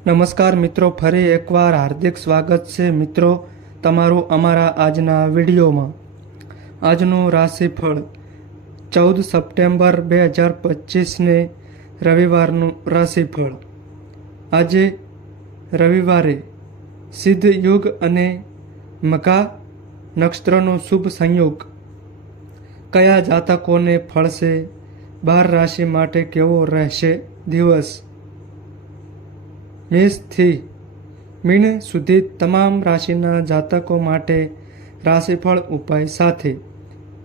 નમસ્કાર મિત્રો, ફરી એકવાર હાર્દિક સ્વાગત છે મિત્રો તમારું અમારા આજના વિડીયોમાં। આજનું રાશિફળ 14 સપ્ટેમ્બર 2025ને રવિવારનું રાશિફળ। આજે રવિવારે સિદ્ધ યોગ અને મઘા નક્ષત્રનો શુભ સંયોગ કયા જાતકોને ફળશે? 12 રાશિ માટે કેવો રહેશે દિવસ? મેષથી મીન સુધી તમામ રાશિના જાતકો માટે રાશિફળ ઉપાય સાથે।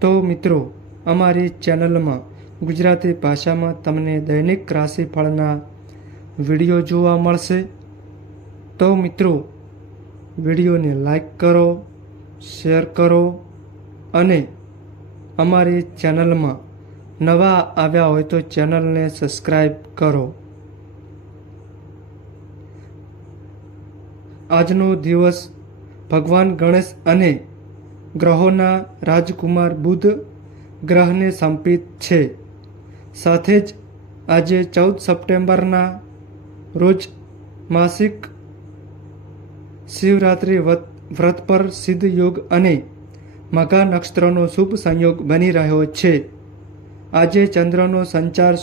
તો મિત્રો, અમારી ચેનલમાં ગુજરાતી ભાષામાં તમને દૈનિક રાશિફળના વિડીયો જોવા મળશે। તો મિત્રો, વિડીયોને લાઈક કરો, શેર કરો અને અમારી ચેનલમાં નવા આવ્યા હોય તો ચેનલને સબસ્ક્રાઈબ કરો। આજનો દિવસ ભગવાન ગણેશ અને ગ્રહોના રાજકુમાર બુધ ગ્રહને સમર્પિત છે। સાથે જ આજે 14 સપ્ટેમ્બરના રોજ માસિક શિવરાત્રિ વ્રત પર સિદ્ધ યોગ અને મઘા નક્ષત્રનો શુભ સંયોગ બની રહ્યો છે। આજે ચંદ્રનો સંચાર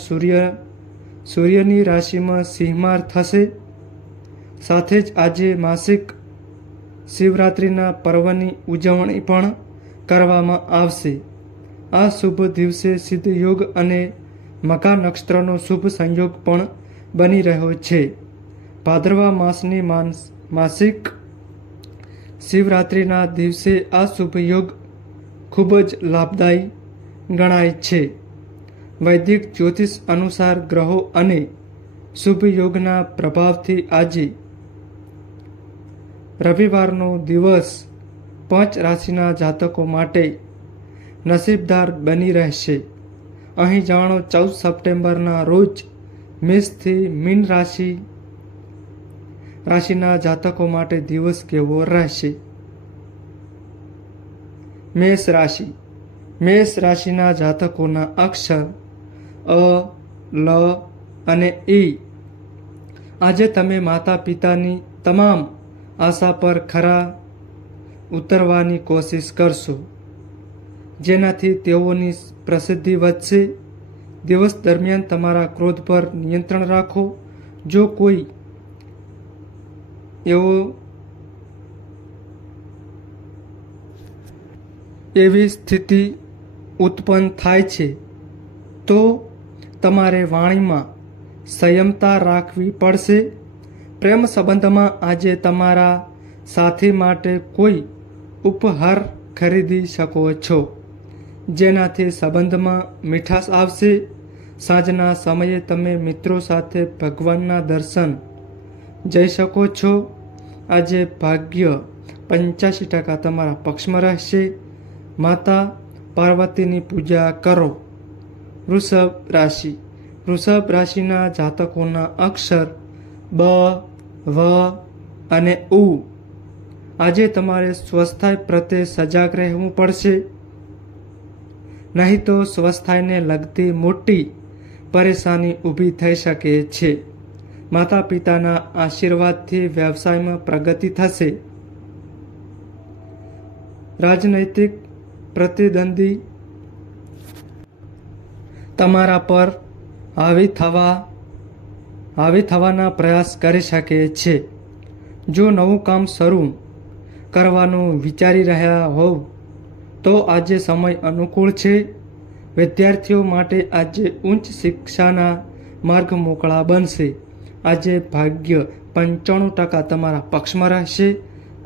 સૂર્યની રાશિમાં સિંહમાં થશે। સાથે જ આજે માસિક શિવરાત્રિના પર્વની ઉજવણી પણ કરવામાં આવશે। આ શુભ દિવસે સિદ્ધ યોગ અને મઘા નક્ષત્રનો શુભ સંયોગ પણ બની રહ્યો છે। ભાદરવા માસની માસિક શિવરાત્રિના દિવસે આ શુભ યોગ ખૂબ જ લાભદાયી ગણાય છે। વૈદિક જ્યોતિષ અનુસાર ગ્રહો અને શુભ યોગના પ્રભાવથી આજે રવિવારનો દિવસ 5 રાશિના જાતકો માટે નસીબદાર બની રહેશે। અહીં જાણો 14 સપ્ટેમ્બરના રોજ મેષથી મીન રાશિના જાતકો માટે દિવસ કેવો રહેશે? મેષ રાશિ। મેષ રાશિના જાતકોના અક્ષર અ, લ અને ઈ। આજે તમે માતા પિતાની તમામ આશા પર ખરા ઉતરવાની કોશિશ કરશો, જેનાથી તેઓની પ્રસિદ્ધિ વધશે। દિવસ દરમિયાન તમારા ક્રોધ પર નિયંત્રણ રાખો। જો કોઈ એવી સ્થિતિ ઉત્પન્ન થાય છે તો તમારે વાણીમાં સંયમતા રાખવી પડશે। પ્રેમ સંબંધમાં આજે તમારા સાથી માટે કોઈ ઉપહાર ખરીદી શકો છો, જેનાથી સંબંધમાં મીઠાશ આવશે। સાંજના સમયે તમે મિત્રો સાથે ભગવાનના દર્શન જઈ શકો છો। આજે ભાગ્ય 85% તમારા પક્ષમાં રહેશે। માતા પાર્વતીની પૂજા કરો। વૃષભ રાશિ। વૃષભ રાશિના જાતકોના અક્ષર બ, વ અને ઉ। આજે તમારે સ્વાસ્થ્ય પ્રત્યે સજાગ રહેવું પડશે, નહીં તો સ્વાસ્થ્યને લગતી મોટી પરેશાની ઊભી થઈ શકે છે। માતા પિતાના આશીર્વાદથી વ્યવસાયમાં પ્રગતિ થશે। રાજનૈતિક પ્રતિદ્વંદી તમારા પર હાવી થવાના પ્રયાસ કરી શકે છે। જો નવું કામ શરૂ કરવાનું વિચારી રહ્યા હોવ તો આજે સમય અનુકૂળ છે। વિદ્યાર્થીઓ માટે આજે ઉચ્ચ શિક્ષાના માર્ગ મોકળા બનશે। આજે ભાગ્ય 95% તમારા પક્ષમાં રહેશે।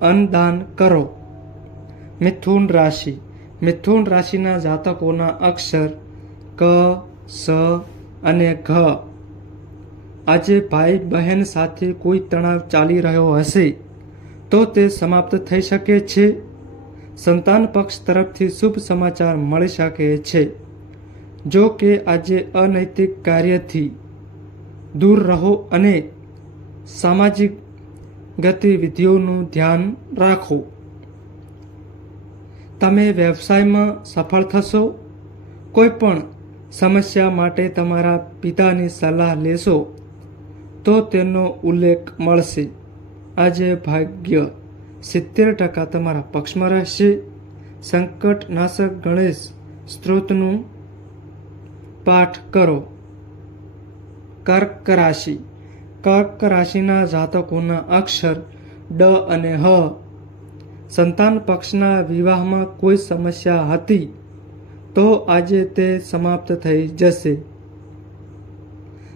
અન્નદાન કરો। મિથુન રાશિ। મિથુન રાશિના જાતકોના અક્ષર ક, સ અને ઘ। આજે ભાઈ બહેન સાથે કોઈ તણાવ ચાલી રહ્યો હશે તો તે સમાપ્ત થઈ શકે છે। સંતાન પક્ષ તરફથી શુભ સમાચાર મળી શકે છે। જો કે આજે અનૈતિક કાર્યથી દૂર રહો અને સામાજિક ગતિવિધિઓનું ધ્યાન રાખો। તમે વ્યવસાયમાં સફળ થશો। કોઈ પણ સમસ્યા માટે તમારા પિતાની સલાહ લેશો તો તેનો ઉલ્લેખ મળશે. આજે ભાગ્ય 70% તમારા પક્ષમાં રહેશે. સંકટનાશક ગણેશ સ્ત્રોતનું પાઠ કરો. કર્ક રાશિ. કર્ક રાશિના જાતકોના અક્ષર ડ અને હ. સંતાન પક્ષના વિવાહમાં કોઈ સમસ્યા હતી તો આજે તે સમાપ્ત થઈ જશે.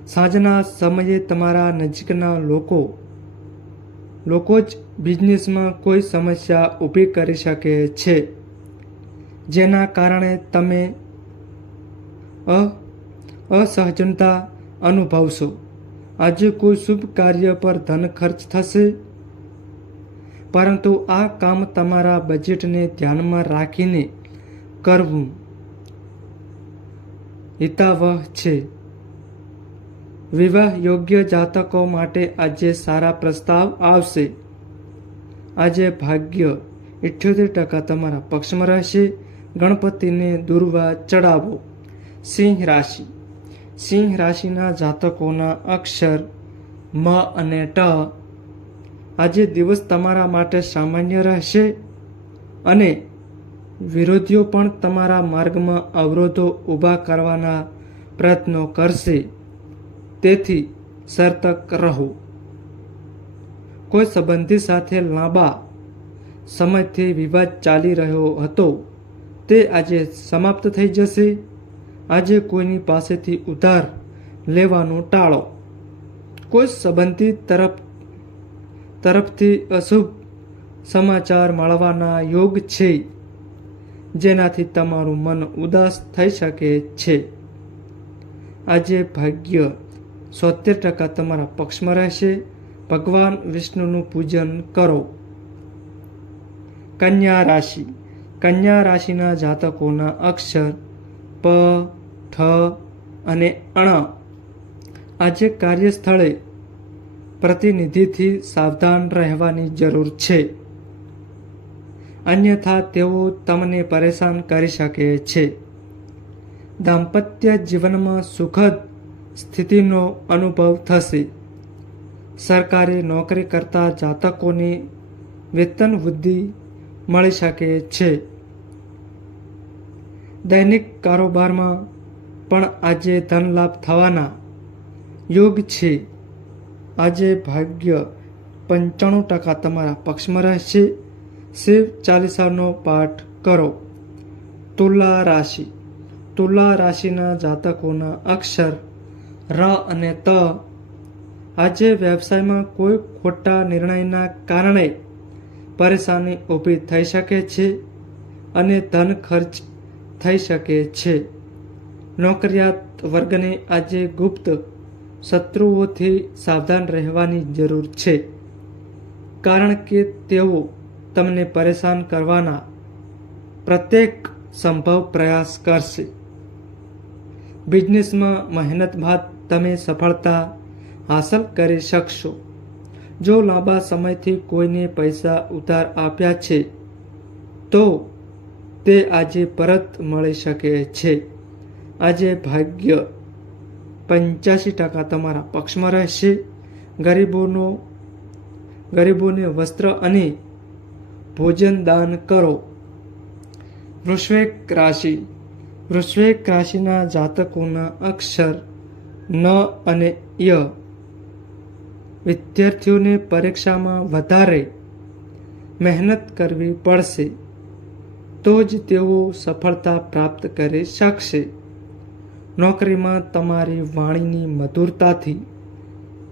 સાંજના સમયે તમારા નજીકના લોકો જ બિઝનેસમાં કોઈ સમસ્યા ઊભી કરી શકે છે, જેના કારણે તમે અસહજતા અનુભવશો. આજે કોઈ શુભ કાર્ય પર ધન ખર્ચ થશે, પરંતુ આ કામ તમારા બજેટને ધ્યાનમાં રાખીને કરવું હિતાવહ છે. વિવાહ યોગ્ય જાતકો માટે આજે સારા પ્રસ્તાવ આવશે. આજે ભાગ્ય 78% તમારા પક્ષમાં રહેશે. ગણપતિને દુર્વા ચડાવો. સિંહ રાશિ. સિંહ રાશિના જાતકોના અક્ષર મ અને ટ. આજે દિવસ તમારા માટે સામાન્ય રહેશે અને વિરોધીઓ પણ તમારા માર્ગમાં અવરોધો ઊભા કરવાના પ્રયત્નો કરશે, તેથી સતર્ક રહો. કોઈ સંબંધી સાથે લાંબા સમયથી વિવાદ ચાલી રહ્યો હતો તે આજે સમાપ્ત થઈ જશે. આજે કોઈની પાસેથી ઉધાર લેવાનું ટાળો. કોઈ સંબંધી તરફથી અશુભ સમાચાર મળવાના યોગ છે, જેનાથી તમારું મન ઉદાસ થઈ શકે છે. આજે ભાગ્ય 70% તમારા પક્ષમાં રહેશે. ભગવાન વિષ્ણુનું પૂજન કરો. કન્યા રાશિ. કન્યા રાશિના જાતકોના અક્ષર પ, ઠ અને અણ. આજે કાર્યસ્થળે પ્રતિનિધિથી સાવધાન રહેવાની જરૂર છે, અન્યથા તેઓ તમને પરેશાન કરી શકે છે. દાંપત્ય જીવનમાં સુખદ સ્થિતિનો અનુભવ થશે. સરકારી નોકરી કરતા જાતકોને વેતન વૃદ્ધિ મળી શકે છે. દૈનિક કારોબારમાં પણ આજે ધન લાભ થવાના યોગ છે. આજે ભાગ્ય 95% તમારા પક્ષમાં રહેશે. શિવ ચાલીસાનો પાઠ કરો. તુલા રાશિ. તુલા રાશિના જાતકોના અક્ષર ર અને ત. આજે વ્યવસાયમાં કોઈ ખોટા નિર્ણયના કારણે પરેશાની ઊભી થઈ શકે છે અને ધન ખર્ચ થઈ શકે છે. નોકરિયાત વર્ગને આજે ગુપ્ત શત્રુઓથી સાવધાન રહેવાની જરૂર છે, કારણ કે તેઓ તમને પરેશાન કરવાના પ્રત્યેક સંભવ પ્રયાસ કરશે. બિઝનેસમાં મહેનત બાદ તમે સફળતા હાંસલ કરી શકશો. જો લાંબા સમયથી કોઈને પૈસા ઉધાર આપ્યા છે તો તે આજે પરત મળી શકે છે. આજે ભાગ્ય 85% તમારા પક્ષમાં રહેશે. ગરીબોને વસ્ત્ર અને ભોજન દાન કરો. વૃશ્ચિક રાશિ. વૃશ્ચિક રાશિના જાતકોના અક્ષર ન અને ય. વિદ્યાર્થીઓને પરીક્ષામાં વધારે મહેનત કરવી પડશે, તો જ તેઓ સફળતા પ્રાપ્ત કરી શકશે. નોકરીમાં તમારી વાણીની મધુરતાથી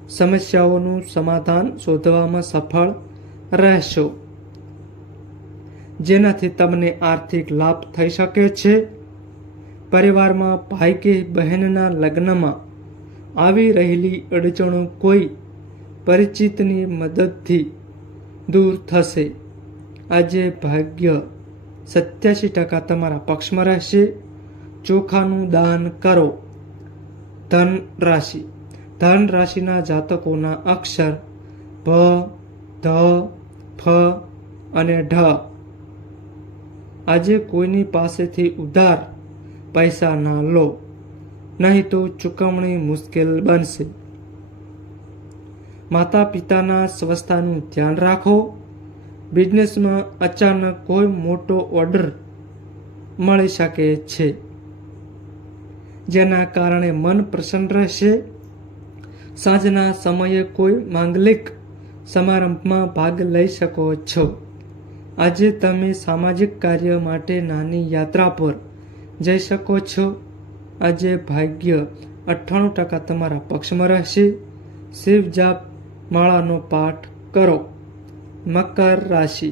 સમસ્યાઓનું સમાધાન શોધવામાં સફળ રહેશો, જેનાથી તમને આર્થિક લાભ થઈ શકે છે. પરિવારમાં ભાઈ કે બહેનના લગ્નમાં આવી રહેલી અડચણો કોઈ પરિચિતની મદદથી દૂર થશે. આજે ભાગ્ય 87% તમારા પક્ષમાં રહેશે. ચોખાનું દાન કરો. ધન રાશિ. ધન રાશિના જાતકોના અક્ષર ભ, ધ, ફ અને ઢ. આજે કોઈની પાસેથી ઉધાર પૈસા ના લો, નહીં તો ચૂકવણી મુશ્કેલ બનશે. માતા પિતાના સ્વસ્થતાનું ધ્યાન રાખો. બિઝનેસમાં અચાનક કોઈ મોટો ઓર્ડર મળી શકે છે, જેના કારણે મન પ્રસન્ન રહેશે. સાંજના સમયે કોઈ માંગલિક સમારંભમાં ભાગ લઈ શકો છો. આજે તમે સામાજિક કાર્ય માટે નાની યાત્રા પર જઈ શકો છો. આજે ભાગ્ય 98% તમારા પક્ષમાં રહેશે. શિવ જાપ માળાનો પાઠ કરો. મકર રાશિ.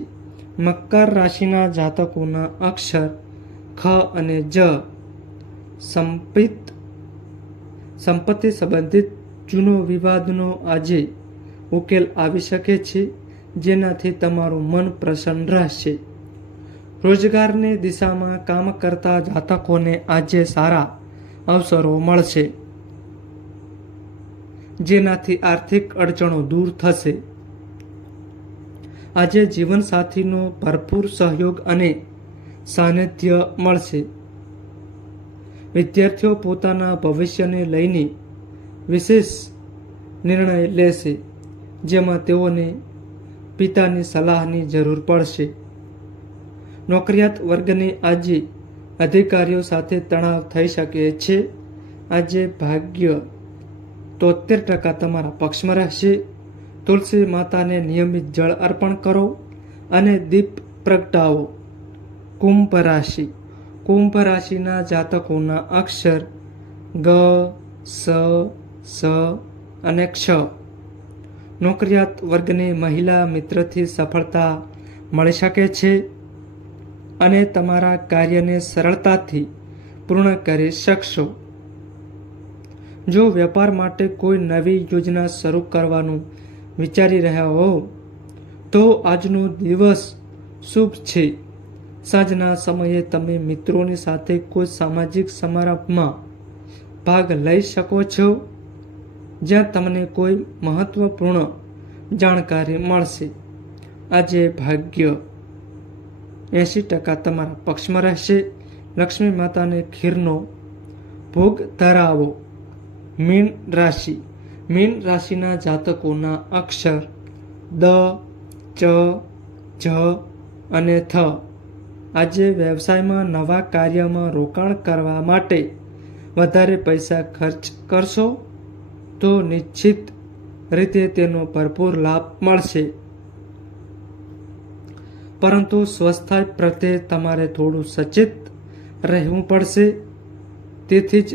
મકર રાશિના જાતકોના અક્ષર ખ અને જ. સંપત્તિ સંબંધિત જૂનો વિવાદનો આજે ઉકેલ આવી શકે છે, જેનાથી તમારું મન પ્રસન્ન રહેશે. રોજગારની દિશામાં કામ કરતા જાતકોને આજે સારા અવસરો મળશે, જેનાથી આર્થિક અડચણો દૂર થશે. આજે જીવનસાથીનો ભરપૂર સહયોગ અને સાનિધ્ય મળશે. વિદ્યાર્થીઓ પોતાના ભવિષ્યને લઈને વિશેષ નિર્ણય લેશે, જેમાં તેઓને પિતાની સલાહની જરૂર પડશે. નોકરિયાત વર્ગને આજે અધિકારીઓ સાથે તણાવ થઈ શકે છે. આજે ભાગ્ય 73% તમારા પક્ષમાં રહેશે. તુલસી માતાને નિયમિત જળ અર્પણ કરો અને દીપ પ્રગટાવો. કુંભ રાશિ. કુંભ રાશિના જાતકોના અક્ષર ગ, સ, સ અને ક્ષ. નોકરિયાત વર્ગને મહિલા મિત્રથી સફળતા મળી શકે છે અને તમારા કાર્યને સરળતાથી પૂર્ણ કરી શકશો. જો વેપાર માટે કોઈ નવી યોજના શરૂ કરવાનું વિચારી રહ્યા હો તો આજનો દિવસ શુભ છે. સાંજના સમયે તમે મિત્રોની સાથે કોઈ સામાજિક સમારંભમાં ભાગ લઈ શકો છો, જ્યાં તમને કોઈ મહત્વપૂર્ણ જાણકારી મળશે. આજે ભાગ્ય 80% તમારા પક્ષમાં રહેશે. લક્ષ્મી માતાને ખીરનો ભોગ ધરાવો. મીન રાશિ. મીન રાશિના જાતકોના અક્ષર દ, ચ, જ અને થ. આજે વ્યવસાયમાં નવા કાર્યમાં રોકાણ કરવા માટે વધારે પૈસા ખર્ચ કરશો તો નિશ્ચિત રીતે તેનો ભરપૂર લાભ મળશે. પરંતુ સ્વાસ્થ્ય પ્રત્યે તમારે થોડું સચેત રહેવું પડશે. તેથી જ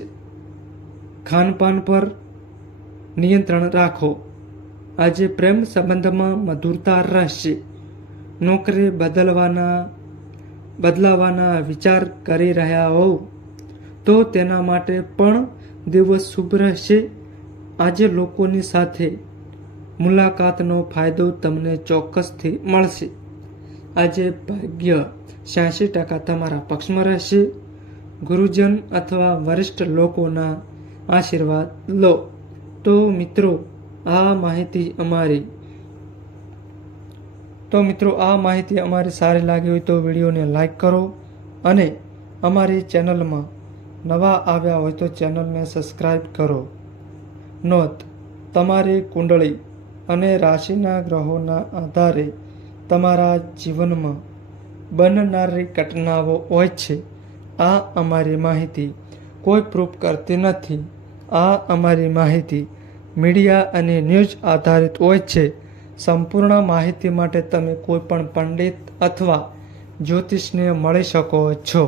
ખાનપાન પર નિયંત્રણ રાખો. આજે પ્રેમ સંબંધમાં મધુરતા રહેશે. નોકરી બદલાવાના વિચાર કરી રહ્યા હોવ તો તેના માટે પણ દિવસ શુભ રહેશે. આજે લોકોની સાથે મુલાકાતનો ફાયદો તમને ચોક્કસથી મળશે. આજે ભાગ્ય 86% તમારા પક્ષમાં રહેશે. ગુરુજન અથવા વરિષ્ઠ લોકોના આશીર્વાદ લો. તો મિત્રો આ માહિતી અમારી સારી લાગી હોય તો વિડીયોને લાઈક કરો અને અમારી ચેનલમાં નવા આવ્યા હોય તો ચેનલને સબસ્ક્રાઈબ કરો. નોંધ: તમારી કુંડળી અને રાશિના ગ્રહોના આધારે તમારા જીવનમાં બનનારી ઘટનાઓ હોય છે. આ અમારી માહિતી કોઈ પ્રૂફ કરતી નથી. આ અમારી માહિતી મીડિયા અને ન્યૂઝ આધારિત હોય છે. સંપૂર્ણ માહિતી માટે તમે કોઈ પણ પંડિત અથવા જ્યોતિષને મળી શકો છો.